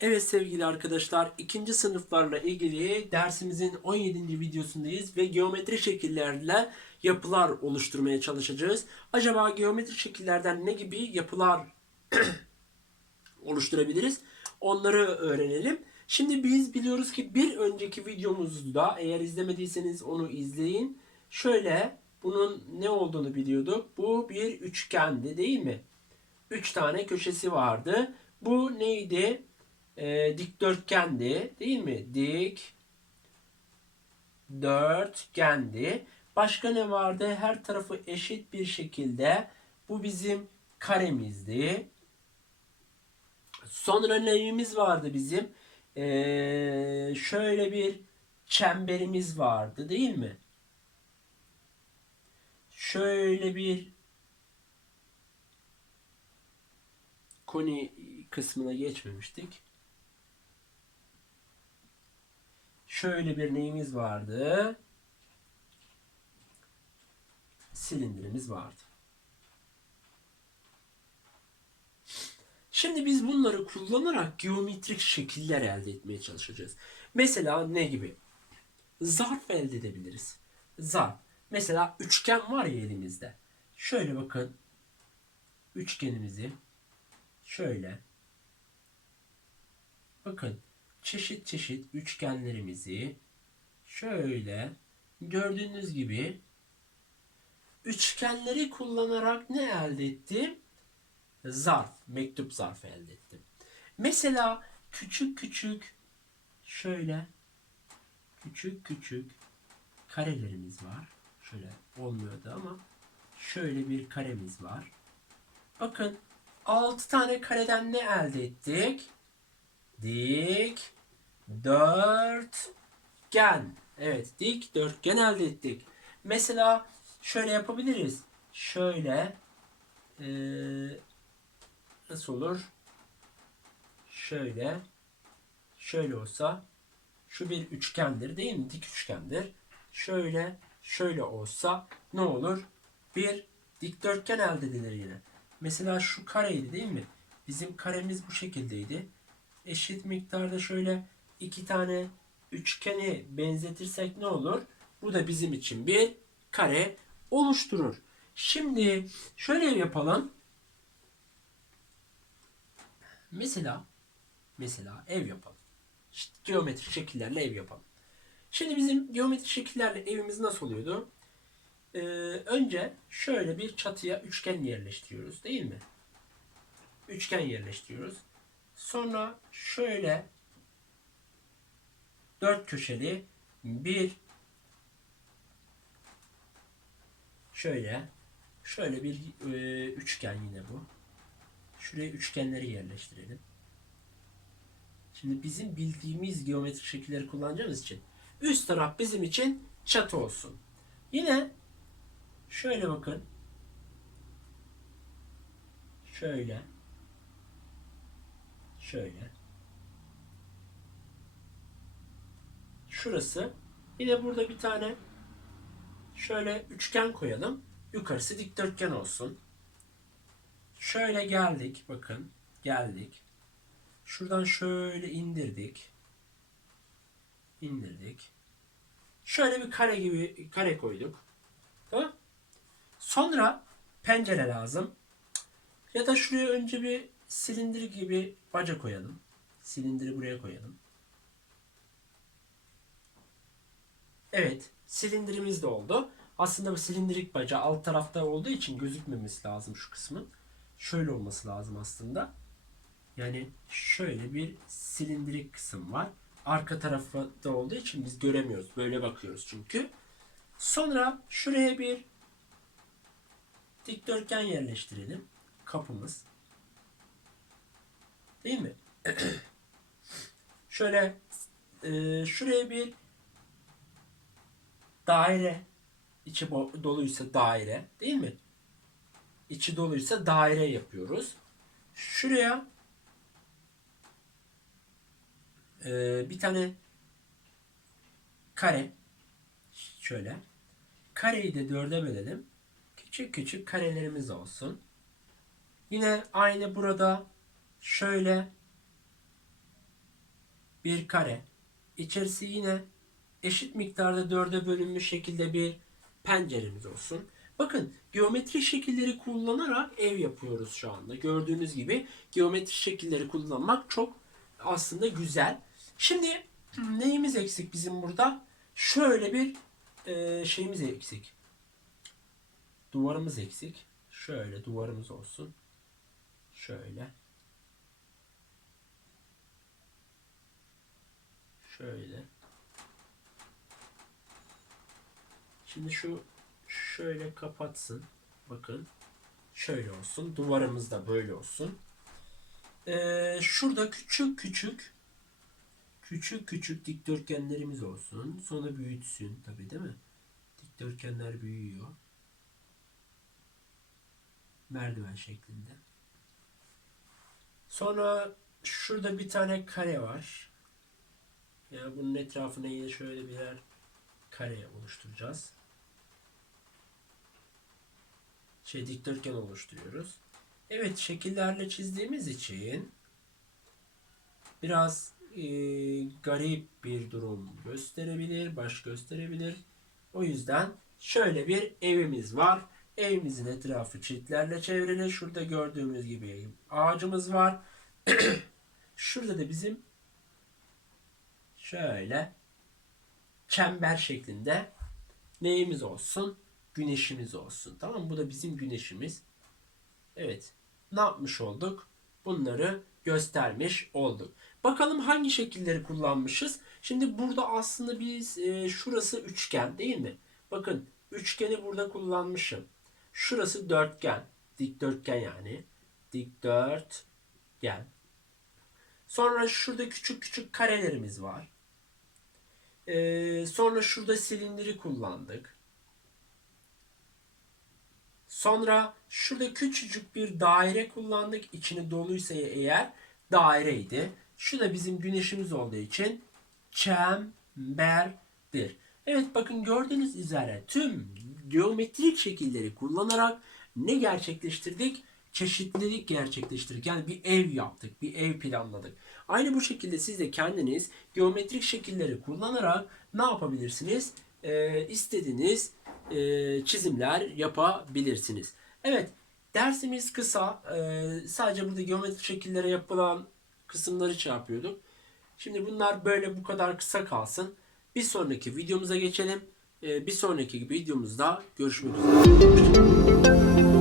Evet sevgili arkadaşlar ikinci sınıflarla ilgili dersimizin 17. videosundayız ve geometri şekillerle yapılar oluşturmaya çalışacağız. Acaba geometri şekillerden ne gibi yapılar oluşturabiliriz? Onları öğrenelim. Şimdi biz biliyoruz ki bir önceki videomuzda eğer izlemediyseniz onu izleyin. Şöyle bunun ne olduğunu biliyorduk. Bu bir üçgendi değil mi? Üç tane köşesi vardı. Bu neydi? Ee, dikdörtgendi değil mi? Dik dörtgendi. Başka ne vardı? Her tarafı eşit bir şekilde. Bu bizim karemizdi. Sonra neyimiz vardı bizim? Ee, şöyle bir çemberimiz vardı değil mi? Şöyle bir koni kısmına geçmemiştik. Şöyle bir neyimiz vardı? Silindirimiz vardı. Şimdi biz bunları kullanarak geometrik şekiller elde etmeye çalışacağız. Mesela ne gibi? Zarf elde edebiliriz. Zarf. Mesela üçgen var ya elimizde. Şöyle bakın. Üçgenimizi şöyle bakın çeşit çeşit üçgenlerimizi şöyle gördüğünüz gibi üçgenleri kullanarak ne elde ettim? Zarf, mektup zarfı elde ettim. Mesela küçük küçük şöyle küçük küçük karelerimiz var. Şöyle olmuyordu ama şöyle bir karemiz var. Bakın 6 tane kareden ne elde ettik? Dik dörtgen. Evet dik dörtgen elde ettik. Mesela şöyle yapabiliriz. Şöyle eee, nasıl olur? Şöyle şöyle olsa şu bir üçgendir değil mi? Dik üçgendir. Şöyle şöyle olsa ne olur? Bir dikdörtgen elde edilir yine. Mesela şu kareydi değil mi? Bizim karemiz bu şekildeydi. Eşit miktarda şöyle iki tane üçgeni benzetirsek ne olur? Bu da bizim için bir kare oluşturur. Şimdi şöyle yapalım. Mesela mesela ev yapalım. İşte geometrik şekillerle ev yapalım. Şimdi bizim geometrik şekillerle evimiz nasıl oluyordu? Ee, önce şöyle bir çatıya üçgen yerleştiriyoruz değil mi? Üçgen yerleştiriyoruz. Sonra şöyle dört köşeli bir şöyle şöyle bir e, üçgen yine bu. Şuraya üçgenleri yerleştirelim. Şimdi bizim bildiğimiz geometrik şekilleri kullanacağımız için üst taraf bizim için çatı olsun. Yine şöyle bakın. Şöyle. Şöyle. Şurası. Bir de burada bir tane şöyle üçgen koyalım. Yukarısı dikdörtgen olsun. Şöyle geldik. Bakın. Geldik. Şuradan şöyle indirdik. İndirdik. Şöyle bir kare gibi kare koyduk. Tamam. Sonra pencere lazım. Ya da şuraya önce bir silindir gibi baca koyalım. Silindiri buraya koyalım. Evet, silindirimiz de oldu. Aslında bu silindirik baca alt tarafta olduğu için gözükmemesi lazım şu kısmın. Şöyle olması lazım aslında. Yani şöyle bir silindirik kısım var. Arka tarafta olduğu için biz göremiyoruz. Böyle bakıyoruz çünkü. Sonra şuraya bir dikdörtgen yerleştirelim. Kapımız. Değil mi? Şöyle e, şuraya bir daire içi doluysa daire değil mi? İçi doluysa daire yapıyoruz. Şuraya e, bir tane kare şöyle kareyi de dörde bölelim. Küçük küçük karelerimiz olsun. Yine aynı burada şöyle bir kare. İçerisi yine eşit miktarda dörde bölünmüş şekilde bir penceremiz olsun. Bakın geometri şekilleri kullanarak ev yapıyoruz şu anda. Gördüğünüz gibi geometri şekilleri kullanmak çok aslında güzel. Şimdi neyimiz eksik bizim burada? Şöyle bir e, şeyimiz eksik. Duvarımız eksik. Şöyle duvarımız olsun. Şöyle. Şöyle. Şimdi şu şöyle kapatsın. Bakın. Şöyle olsun. Duvarımız da böyle olsun. Ee, şurada küçük küçük küçük küçük dikdörtgenlerimiz olsun. Sonra büyütsün tabi değil mi? Dikdörtgenler büyüyor. Merdiven şeklinde. Sonra şurada bir tane kare var. Yani bunun etrafına yine şöyle birer kare oluşturacağız. Şey dikdörtgen oluşturuyoruz. Evet şekillerle çizdiğimiz için biraz e, garip bir durum gösterebilir, baş gösterebilir. O yüzden şöyle bir evimiz var. Evimizin etrafı çitlerle çevrili. Şurada gördüğümüz gibi ağacımız var. Şurada da bizim şöyle çember şeklinde neyimiz olsun? Güneşimiz olsun. Tamam mı? Bu da bizim güneşimiz. Evet. Ne yapmış olduk? Bunları göstermiş olduk. Bakalım hangi şekilleri kullanmışız? Şimdi burada aslında biz e, şurası üçgen değil mi? Bakın üçgeni burada kullanmışım. Şurası dörtgen. Dikdörtgen yani. Dikdörtgen. Sonra şurada küçük küçük karelerimiz var. Ee, sonra şurada silindiri kullandık. Sonra şurada küçücük bir daire kullandık. İçini doluysa eğer daireydi. Şu da bizim güneşimiz olduğu için çemberdir. Evet bakın gördüğünüz üzere tüm geometrik şekilleri kullanarak ne gerçekleştirdik? Çeşitlilik gerçekleştirdik. Yani bir ev yaptık, bir ev planladık. Aynı bu şekilde siz de kendiniz geometrik şekilleri kullanarak ne yapabilirsiniz? Ee, istediğiniz e, çizimler yapabilirsiniz. Evet, dersimiz kısa. Ee, sadece burada geometrik şekillere yapılan kısımları yapıyorduk. Şimdi bunlar böyle bu kadar kısa kalsın. Bir sonraki videomuza geçelim. Ee, bir sonraki videomuzda görüşmek üzere.